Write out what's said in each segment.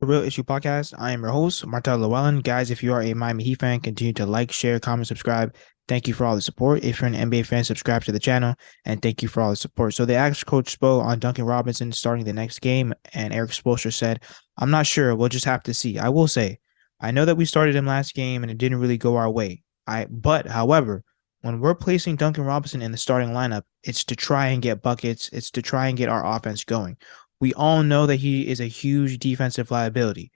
The Real Issue Podcast. I am your host, Martel Llewellyn. Guys, if you are a Miami Heat fan, continue to like, share, comment, subscribe. Thank you for all the support. If you're an NBA fan, subscribe to the channel, and thank you for all the support. So they asked Coach Spo on Duncan Robinson starting the next game, and Erik Spoelstra said, I'm not sure. We'll just have to see. I will say, I know that we started him last game, and it didn't really go our way. However, when we're placing Duncan Robinson in the starting lineup, it's to try and get buckets. It's to try and get our offense going. We all know that he is a huge defensive liability,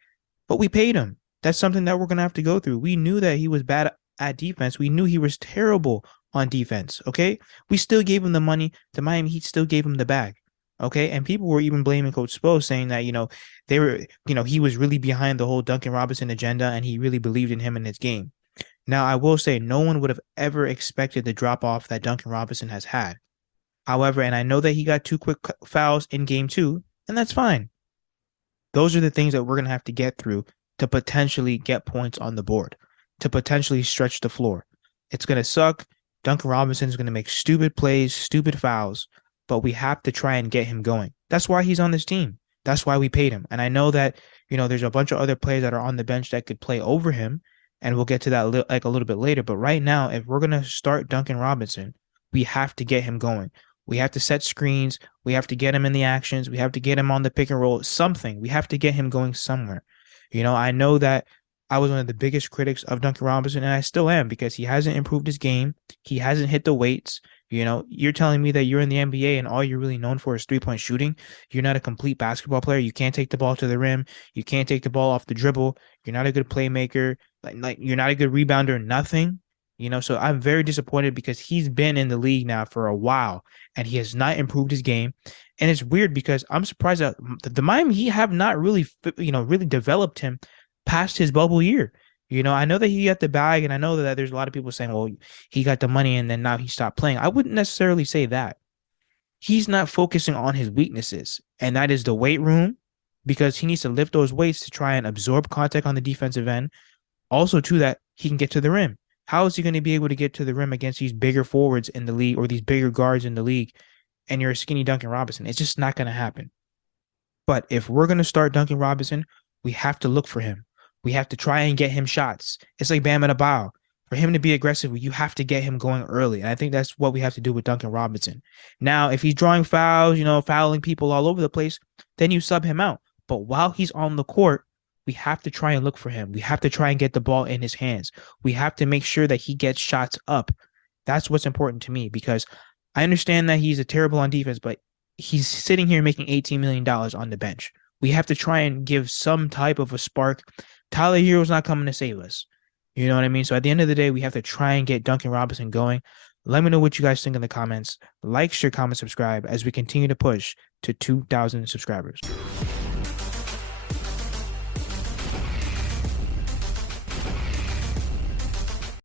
but we paid him. That's something that we're going to have to go through. We knew that he was bad at defense. We knew he was terrible on defense, okay? We still gave him the money. The Miami Heat still gave him the bag, okay? And people were even blaming Coach Spo, saying that, he was really behind the whole Duncan Robinson agenda and he really believed in him in his game. Now, I will say no one would have ever expected the drop-off that Duncan Robinson has had. However, and I know that he got 2 quick fouls in game 2, and that's fine. Those are the things that we're going to have to get through to potentially get points on the board, to potentially stretch the floor. It's going to suck. Duncan Robinson is going to make stupid plays, stupid fouls, but we have to try and get him going. That's why he's on this team. That's why we paid him. And I know that, there's a bunch of other players that are on the bench that could play over him, and we'll get to that a little bit later. But right now, if we're going to start Duncan Robinson, we have to get him going. We have to set screens. We have to get him in the actions. We have to get him on the pick and roll, something. We have to get him going somewhere. I know that I was one of the biggest critics of Duncan Robinson, and I still am, because he hasn't improved his game. He hasn't hit the weights. You're telling me that you're in the NBA and all you're really known for is three-point shooting. You're not a complete basketball player. You can't take the ball to the rim. You can't take the ball off the dribble. You're not a good playmaker. Like you're not a good rebounder, nothing. So I'm very disappointed because he's been in the league now for a while and he has not improved his game. And it's weird because I'm surprised that the Miami Heat have not really, really developed him past his bubble year. I know that he got the bag, and I know that there's a lot of people saying, well, he got the money and then now he stopped playing. I wouldn't necessarily say that. He's not focusing on his weaknesses, and that is the weight room, because he needs to lift those weights to try and absorb contact on the defensive end. Also, to that, he can get to the rim. How is he going to be able to get to the rim against these bigger forwards in the league or these bigger guards in the league, and you're a skinny Duncan Robinson? It's just not going to happen. But if we're going to start Duncan Robinson, we have to look for him. We have to try and get him shots. It's like Bam Adebayo. For him to be aggressive, you have to get him going early. And I think that's what we have to do with Duncan Robinson. Now, if he's drawing fouls, fouling people all over the place, then you sub him out. But while he's on the court, we have to try and look for him. We have to try and get the ball in his hands. We have to make sure that he gets shots up. That's what's important to me, because I understand that he's a terrible on defense, but he's sitting here making $18 million on the bench. We have to try and give some type of a spark. Tyler Hero's not coming to save us. You know what I mean? So at the end of the day, we have to try and get Duncan Robinson going. Let me know what you guys think in the comments. Like, share, comment, subscribe as we continue to push to 2,000 subscribers.